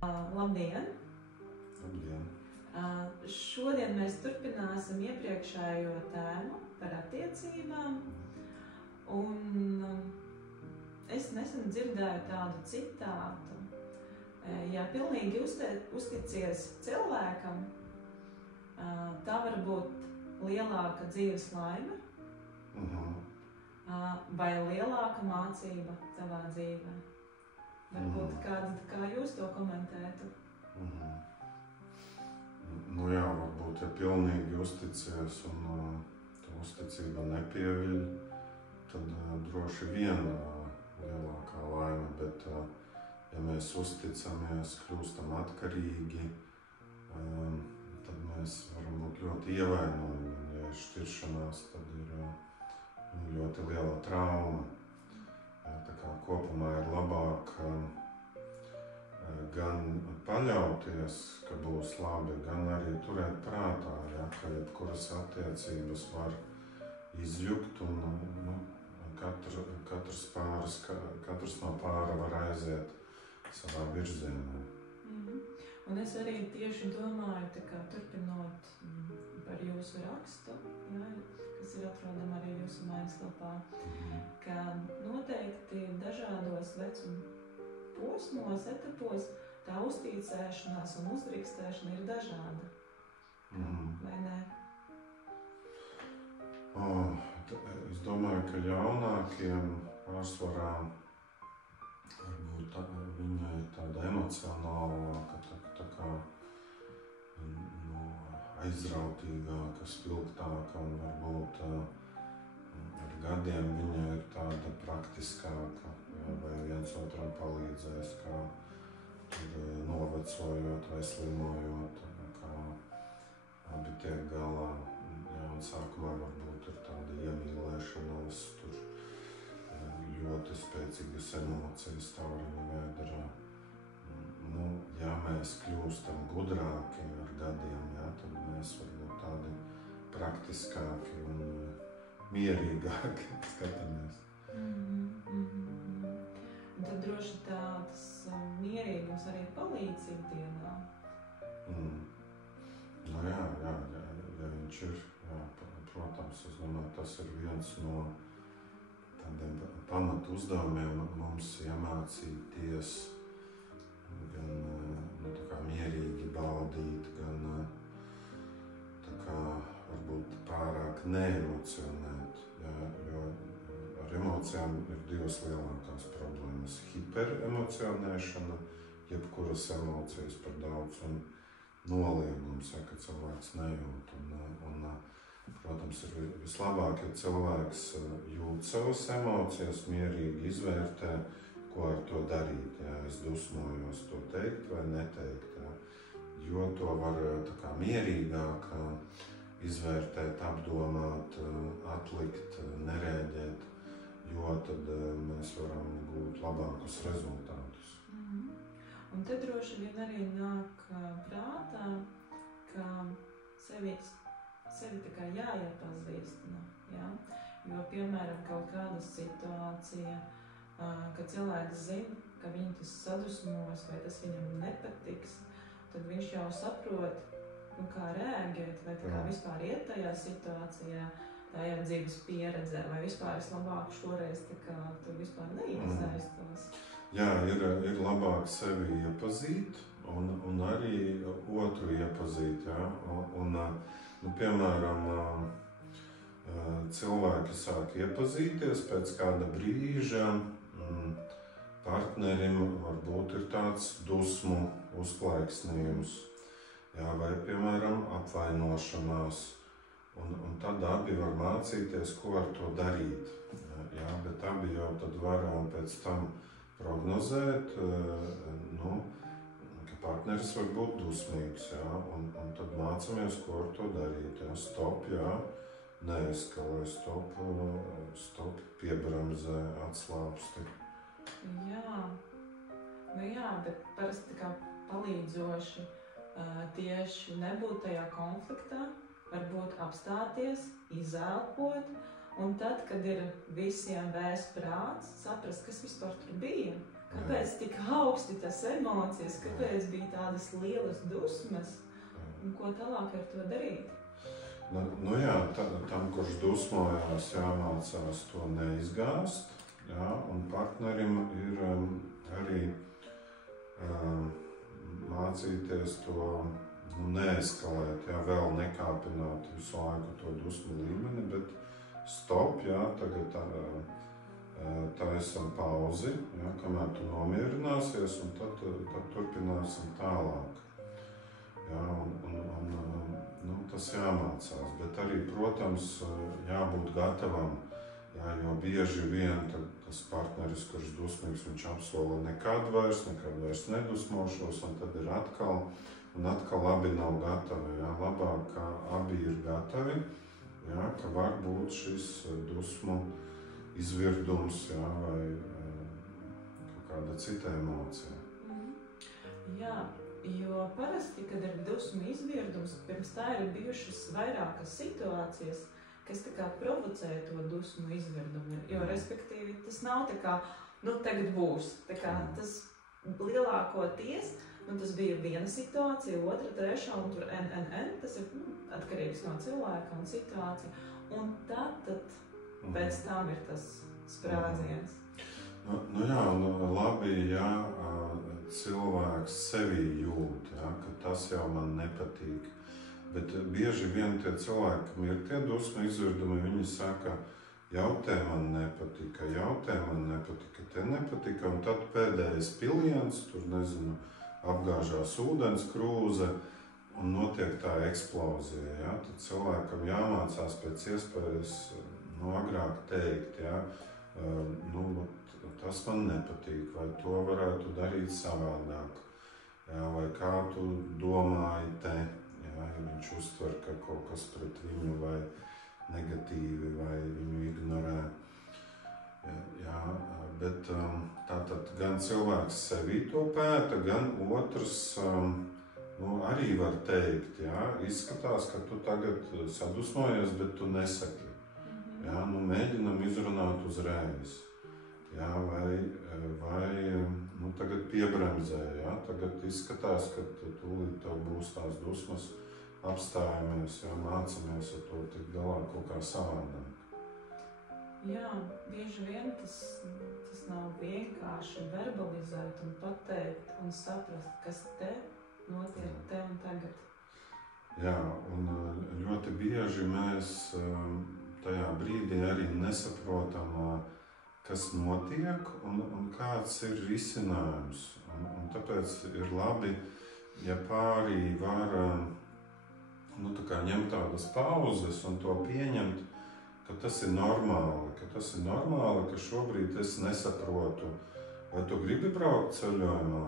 Labdien! Labdien! Šodien mēs turpināsim iepriekšējo tēmu par attiecībām. Un es nesen dzirdēju tādu citātu. Ja pilnīgi uzticies cilvēkam, tā var būt lielāka dzīves laime vai lielāka mācība tavā dzīvē. Varbūt kā jūs to komentētu? Nu jā, varbūt, ja pilnīgi uzticies un tā uzticība nepieviļ, tad droši vien lielākā laime, bet ja mēs uzticamies, kļūstam atkarīgi, tad mēs varam būt ļoti ievainojami. Ja ir šķiršanās, tad ir ļoti liela trauma. Tā kā kopumā ir labāk gan paļauties, ka būs labi, gan arī turēt prātā, ka jebkuras attiecības var izjukt un katrs no pāra var aiziet savā virzienā. Un es arī tieši domāju, turpinot par jūsu rakstu, kas ir atrodama arī jūsu mājaslapā, ka noteikti dažādos vecuma posmos, etapos tā uzticēšanās un uzdrīkstēšana ir dažāda. Vai ne? Es domāju, ka jaunākiem pārsvarā varbūt viņai ir tāda emocionālāka, tā kā aizrautīgāka, spilgtāka un varbūt ar gadiem viņa ir tāda praktiskāka, vai viens otram palīdzēs, kā tur novecojot vai slimojot, kā abi tiek galā. Un sākumā varbūt ir tāda iemīlēšanās, tur ļoti spēcīgas emocijas tauriņa vēderā. Ja mēs kļūstam gudrāki ar gadiem, tad mēs varbūt tādi praktiskāki un mierīgāki skatāmies. Un tad droši tāds mierīgums arī palīdz ikdienā. Ja viņš ir, protams, es domāju, tas ir viens no tādiem pamatu uzdevumiem mums iemācīties gan tā kā mierīgi baudīt, gan tā kā varbūt pārāk neemocionēt, jo ar emocijām ir divas lielākās problēmas. Hiperemocionēšana, jebkuras emocijas par daudz, un noliegums, ka cilvēks nejūt. Protams, ir vislabāk, ja cilvēks jūt savas emocijas, mierīgi izvērtē, ko ar to darīt. Es dusmojos to teikt vai neteikt. Jo to var tā kā mierīgāk izvērtēt, apdomāt, atlikt, nereaģēt, jo tad mēs varam gūt labākus rezultātus. Un te droši vien arī nāk prātā, ka sevi tā kā jāiepazīstina, jo, piemēram, kaut kāda situācija, ka cilvēks zina, ka viņu tas sadusmos vai tas viņam nepatiks, tad viņš jau saprot, kā reaģēt, vai kā vispār iet tajā situācijā, tajā dzīves pieredzē, vai vispār es labāk šoreiz tur vispār neiesaistos. Jā, ir labāk sevi iepazīt un arī otru iepazīt. Piemēram, cilvēki sāk iepazīties pēc kāda brīža, partnerim varbūt ir tāds dusmu uzplaiksnījums, vai, piemēram, apvainošanās. Un tad abi var mācīties, ko ar to darīt. Bet abi jau tad varam pēc tam prognozēt, ka partneris var būt dusmīgs, un tad mācāmies, ko ar to darīt. Stop, neeskalē, stop, piebramzē, atslāpsti. Jā, bet parasti kā palīdzoši tieši nebūt tajā konfliktā, varbūt apstāties, izelpot, un tad, kad ir visiem vēsts prāts, saprast, kas vispār tur bija, kāpēc tik augsti tas emocijas, kāpēc bija tādas lielas dusmas, un ko tālāk ar to darīt? Nu jā, tam, kurš dusmojās, jāmācās to neizgāzt, jā, un partnerim ir arī mācīties to neeskalēt, jā, vēl nekāpināt visu laiku to dusmu līmeni, bet stop, jā, tagad taisam pauzi, jā, kamēr tu nomierināsies, un tad turpināsim tālāk. Jā, un tas jāmācās, bet arī, protams, jābūt gatavam, jā, jo bieži vien tas partneris, kurš dusmīgs, viņš apsola nekad vairs nedusmošos, un tad ir atkal abi nav gatavi. Jā, labāk, ka abi ir gatavi, jā, ka var būt šis dusmu izvirdums, jā, vai kaut kāda cita emocija. Jā, jo parasti, kad ir dusmu izvirdums, pirms tā ir bijušas vairākas situācijas, kas tā kā provocē to dusmu izvirdumu, jo, respektīvi, tas nav tā kā, tagad būs, tā kā tas lielākoties, tas bija viena situācija, otra, trešā, un tur tas ir atkarīgs no cilvēka un situācija, un tad pēc tam ir tas sprādziens. Jā, labi, ja cilvēks sevī jūt, ja, ka tas jau man nepatīk. Bet bieži vien tie cilvēki, kam ir tie dusmu izvirdumi, viņi saka, jautē man nepatika, te nepatika, un tad pēdējais piliens, tur nezinu, apgāžās ūdens krūze un notiek tā eksplozija. Ja? Tad cilvēkam jāmācās pēc iespējas agrāk teikt, ja? Tas man nepatīk, vai to varētu darīt savādāk, ja? Vai kā tu domāji te. Ja viņš uztver, ka kaut kas pret viņu vai negatīvi, vai viņu ignorē. Jā, bet tātad gan cilvēks sevī to pēta, gan otrs arī var teikt, jā, izskatās, ka tu tagad sadusmojies, bet tu nesaki. Jā, mēģinam izrunāt uzreiz. Jā, vai tagad piebremzē, jā, tagad izskatās, ka tūlīt tev būs tās dusmas, apstājamies, jā, mācamies ar to tik galā kaut kā savādāk. Jā, bieži vien tas nav vienkārši verbalizēt un pateikt un saprast, kas te notiek te un tagad. Jā, un ļoti bieži mēs tajā brīdī arī nesaprotam, kas notiek un kāds ir risinājums. Un tāpēc ir labi, ja pārī var ņemt tādas pauzes un to pieņemt, ka tas ir normāli, ka šobrīd es nesaprotu, vai tu gribi braukt ceļojumā?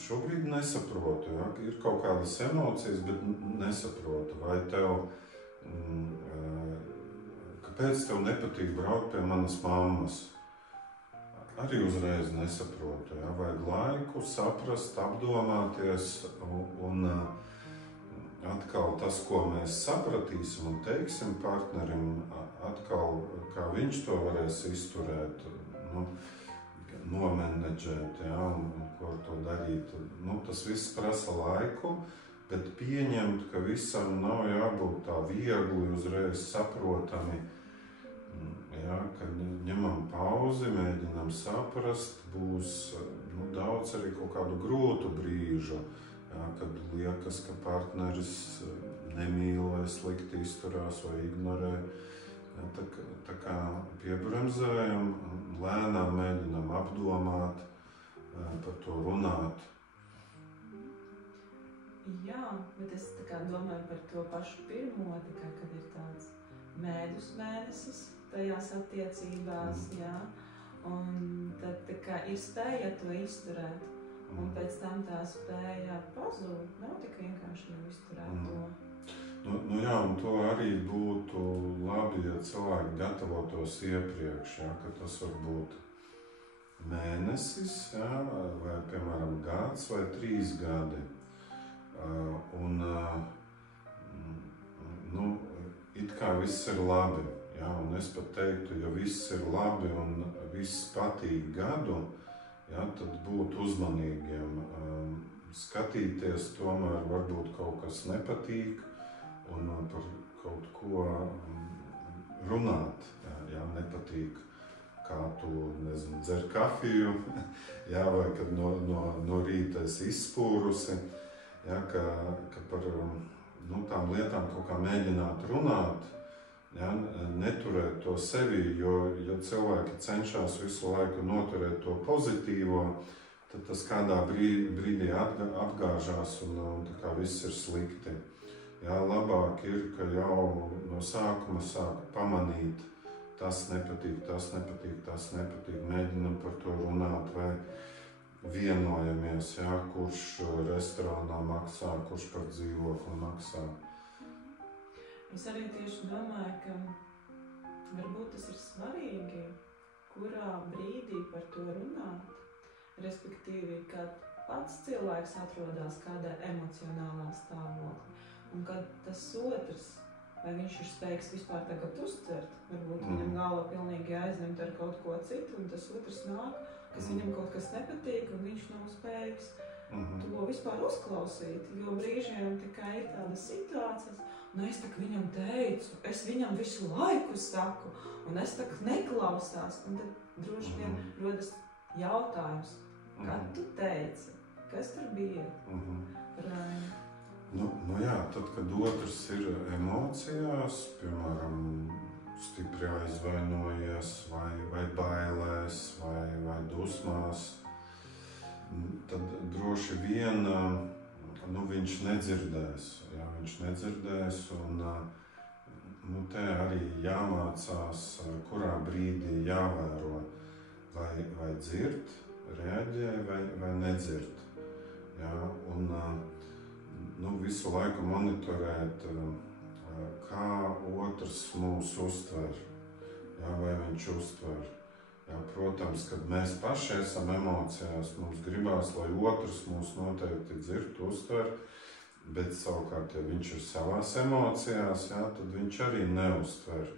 Šobrīd nesaprotu, ja? Ir kaut kādas emocijas, bet nesaprotu, vai tev, kāpēc tev nepatīk braukt pie manas mammas? Arī uzreiz nesaprotu, ja? Vajag laiku saprast, apdomāties un atkal tas, ko mēs sapratīsim un teiksim partnerim, atkal kā viņš to varēs izturēt, nomenedžēt, ja, un ko ar to darīt. Tas viss prasa laiku, bet pieņemt, ka visam nav jābūt tā viegli, uzreiz saprotami, ja, ka ņemam pauzi, mēģinam saprast, būs daudz arī kaut kādu grūtu brīžu, ja, kad liekas, ka partneris nemīl vai slikti izturās vai ignorē. Ja, tā kā piebremzējam, lēnām mēģinam apdomāt, par to runāt. Jā, bet es domāju par to pašu pirmo, kad ir tāds mēdus mēnesis tajās attiecībās, jā, un tad ir spēja to izturēt, un pēc tam tā spēja pazūd, nav tik vienkārši izturēt to. Jā, un to arī būtu labi, ja cilvēki gatavotos iepriekš, ja, ka tas var būt mēnesis, ja, vai, piemēram, gads vai 3 gadi. It kā viss ir labi, Ja, un es pat teiktu, ja viss ir labi un viss patīk gadu, ja, tad būt uzmanīgiem. Skatīties tomēr varbūt kaut kas nepatīk un par kaut ko runāt. Ja, nepatīk, kā tu, nezinu, dzer kafiju, ja, vai kad no rīta esi izspūrusi, ja, ka par tām lietām kaut kā mēģināt runāt, ja, neturēt to sevī, jo ja cilvēki cenšas visu laiku noturēt to pozitīvo, tad tas kādā brīdī apgāžās un tā kā viss ir slikti. Jā, labāk ir, ka jau no sākuma sāk pamanīt, tas nepatīk, mēģinam par to runāt vai vienojamies, jā, kurš restorānā maksā, kurš par dzīvokli maksā. Es arī tieši domāju, ka varbūt tas ir svarīgi, kurā brīdī par to runāt, respektīvi, kad pats cilvēks atrodas kādā emocionālā stāvoklī, un kad tas otrs, vai viņš ir spējīgs vispār tagad uztvert, varbūt viņam galva pilnīgi aizņemt ar kaut ko citu, un tas otrs nāk, kas viņam kaut kas nepatīk, un viņš nav spējīgs to vispār uzklausīt, jo brīžiem tikai ir tādas situācijas, un es tak viņam teicu, es viņam visu laiku saku, un es tak neklausās, un tad droši vien rodas jautājums, kad tu teici, kas tur bija? Nu jā, tad, kad otrs ir emocijās, piemēram, stipri aizvainojies, vai bailēs, vai dusmās, tad droši vien viņš nedzirdēs. Jā, viņš nedzirdēs, un te arī jāmācās, kurā brīdī jāvēro, vai dzird, reaģē, vai nedzird. Jā, un visu laiku monitorēt, kā otrs mūs uztver, jā, vai viņš uztver. Jā, protams, kad mēs paši esam emocijās, mums gribās, lai otrs mūs noteikti dzird, uztver, bet savukārt, ja viņš ir savās emocijās, jā, tad viņš arī neuztver.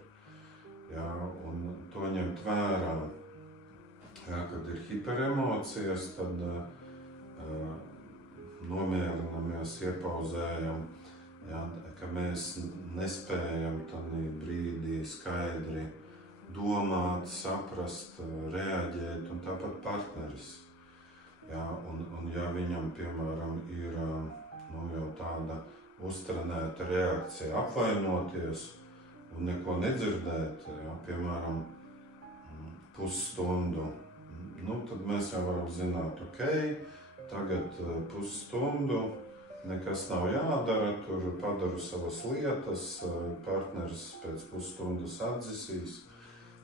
Jā, un to ņemt vērā. Jā, kad ir hiperemocijas, tad nomierinamies, iepauzējam, jā, ka mēs nespējam tādā brīdī skaidri domāt, saprast, reaģēt, un tāpat partneris. Jā, un ja viņam, piemēram, ir jau tāda uztrenēta reakcija apvainoties un neko nedzirdēt, jā, piemēram, pusstundu, tad mēs jau varam zināt, ok, tagad pusstundu, nekas nav jādara, tur padaru savas lietas, partneris pēc pusstundas atdzisīs,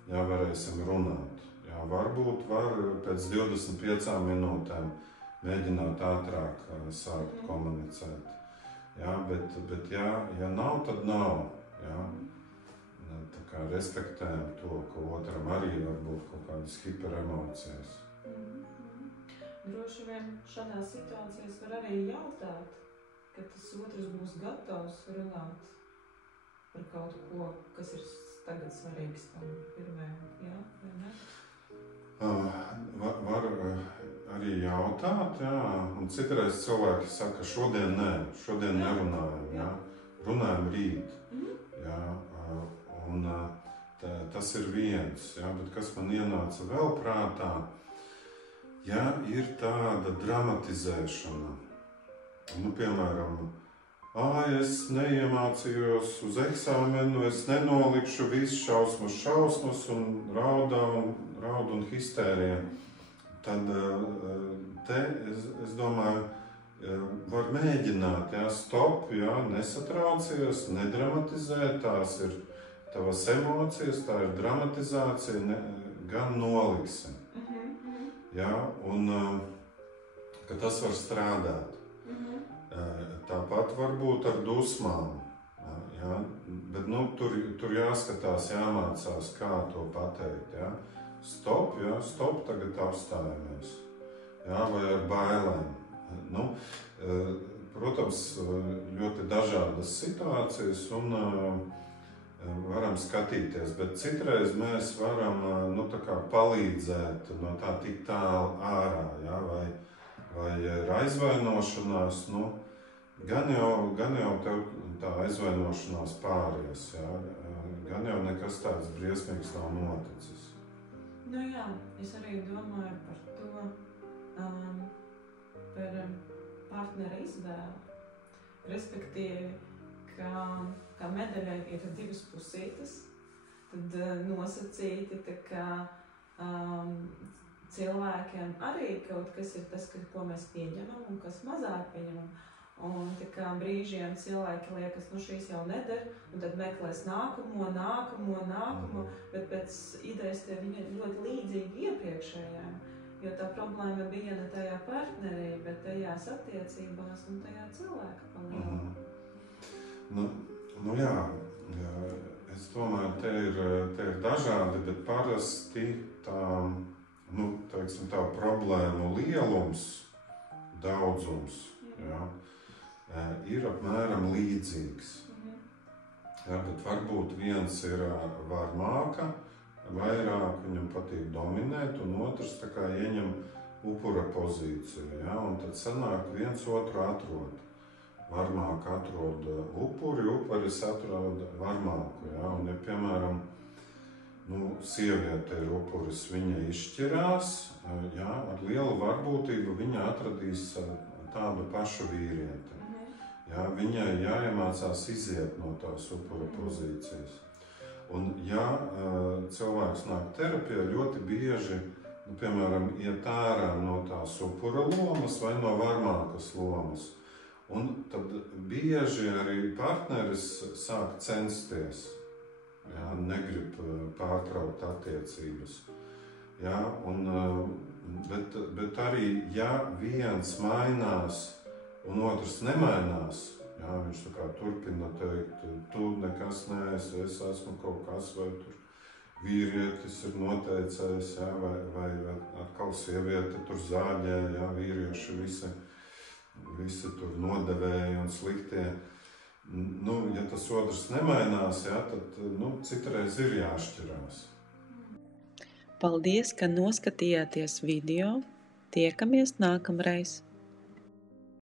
jā, varēsim runāt. Jā, varbūt var pēc 25 minūtēm mēģināt ātrāk sākt komunicēt. Jā, bet ja nav, tad nav. Jā. Tā kā respektējam to, ka otram arī var būt kaut kādas hiperemocijas. Droši vien šādās situācijās var arī jautāt, ka tas otrs būs gatavs runāt par kaut ko, kas ir tagad svarīgs tam pirmajam, jā, vai ne? Var arī jautāt, jā, un citreiz cilvēki saka, šodien nerunājam, jā, runājam rīt, jā, un tas ir viens, jā, bet kas man ienāca vēl prātā, ja ir tāda dramatizēšana, piemēram, es neiemācījos uz eksāmenu, es nenolikšu visu šausmas un raudu un histēriju, tad te, es domāju, var mēģināt, jā, stop, jā, nesatraucies, nedramatizē, tās ir tavas emocijas, tā ir dramatizācija, gan noliksim. Jā, un ka tas var strādāt. Tāpat varbūt ar dusmām. Jā, bet tur jāskatās, jāmācās, kā to pateikt. Jā. Stop, tagad apstājamies. Jā, vai ar bailēm. Protams, ļoti dažādas situācijas un varam skatīties, bet citreiz mēs varam tā kā palīdzēt no tā tik tālu ārā, ja? vai ir aizvainošanās, gan jau tev tā aizvainošanās pāries, ja? Gan jau nekas tāds briesmīgs nav noticis. Jā, es arī domāju par to, par partnera izvēli, respektīvi, kā medaļai ir divas pusītes, tad nosacīti, tā kā cilvēkiem arī kaut kas ir tas, ko mēs pieņemam un kas mazāk pieņemam. Un tā kā brīžiem cilvēki liekas, šīs jau neder, un tad meklēs nākamo, bet pēc idejas tie viņi ir ļoti līdzīgi iepriekšējām. Jo tā problēma bija ne tajā partnerī, bet tajās attiecībās un tajā cilvēka palīdzība. Jā, es domāju, te ir dažādi, bet parasti tā problēmu lielums, daudzums, ir apmēram līdzīgs. Bet varbūt viens ir varmāka, vairāk viņam patīk dominēt, un otrs tā kā ieņem upura pozīciju, un tad sanāk viens otru atrod. Varmāk atrod upuri, upuris atrod varmāku, un ja, piemēram, sieviete ir upuris, viņa izšķirās, ar lielu varbūtību viņa atradīs tādu pašu vīrieti. Viņai jāiemācās iziet no tās upura pozīcijas. Un cilvēks nāk terapijā, ļoti bieži, piemēram, iet ārā no tās upura lomas vai no varmākas lomas. Un tad bieži arī partneris sāk censties, negrib pārtraukt attiecības. Bet arī, ja viens mainās un otrs nemainās, viņš tā kā turpina teikt, tu nekas neesi, es esmu kaut kas, vai tur vīrietis ir noteicējis, vai atkal sieviete tur zāģē, vīrieši visi tur nodevēji un sliktie. Ja tas otrs nemainās, tad citreiz ir jāšķirās. Paldies, ka noskatījāties video. Tiekamies nākamreiz!